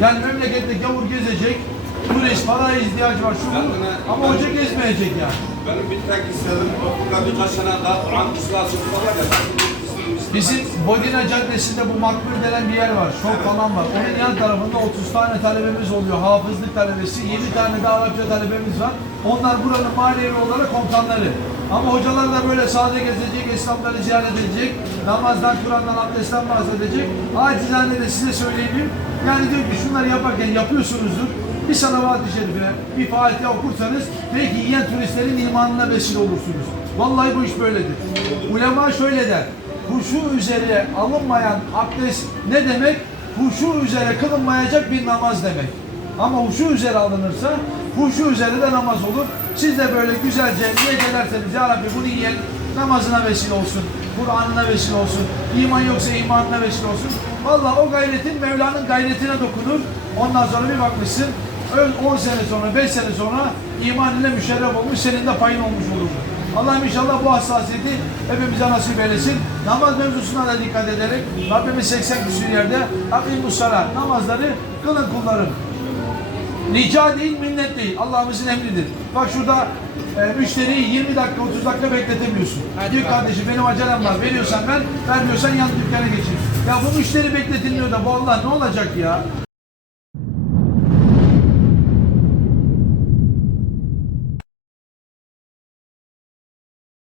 Yani memlekette gavur gezecek, turist, para ihtiyacı var şu bu. Ama ben- hoca gezmeyecek yani. Benim bir tek istediğim okulda birkaç sene daha Kur'an kursları var ya. Bizim Bodina Caddesi'nde bu makbul denen bir yer var. Şok falan var. Onun yan tarafında 30 tane talebemiz oluyor. Hafızlık talebesi. 7 tane de Arapça talebemiz var. Onlar buranın mahallevi olarak komutanları. Ama hocalar da böyle sade gezecek, İslamları ziyaret edecek, namazdan, Kur'an'dan, abdestten bahsedecek. Acizane de size söyleyeyim. Yani diyor ki şunları yaparken yapıyorsunuzdur. Bir salavat-ı şerife, bir Fatiha okursanız belki yiyen turistlerin imanına vesile olursunuz. Vallahi bu iş böyledir. Ulema şöyle der huşu üzere alınmayan abdest ne demek? Huşu üzere kılınmayacak bir namaz demek. Ama huşu üzere alınırsa huşu üzere de namaz olur. Siz de böyle güzelce niyet ederseniz Ya Rabbi bunu yiyen namazına vesile olsun. Kur'an'ına vesile olsun. İman yoksa imanına vesile olsun. Vallahi o gayretin Mevla'nın gayretine dokunur. Ondan sonra bir bakmışsın 10 sene sonra, 5 sene sonra iman ile müşerref olmuş, senin de payın olmuş olur. Allah'ım inşallah bu hassasiyeti hepimize nasip eylesin. Namaz mevzusuna da dikkat ederek Rabbimiz 80 küsur yerde Akim Musara namazları kılın kullarım. Rica değil, minnet değil. Allah'ımızın emridir. Bak şurada e, müşteriyi 20 dakika, 30 dakika bekletemiyorsun. Diyor kardeşim benim acelem var. Veriyorsan ver, vermiyorsan yan dükkana geçin. Ya bu müşteri bekletilmiyor da bu Allah ne olacak ya?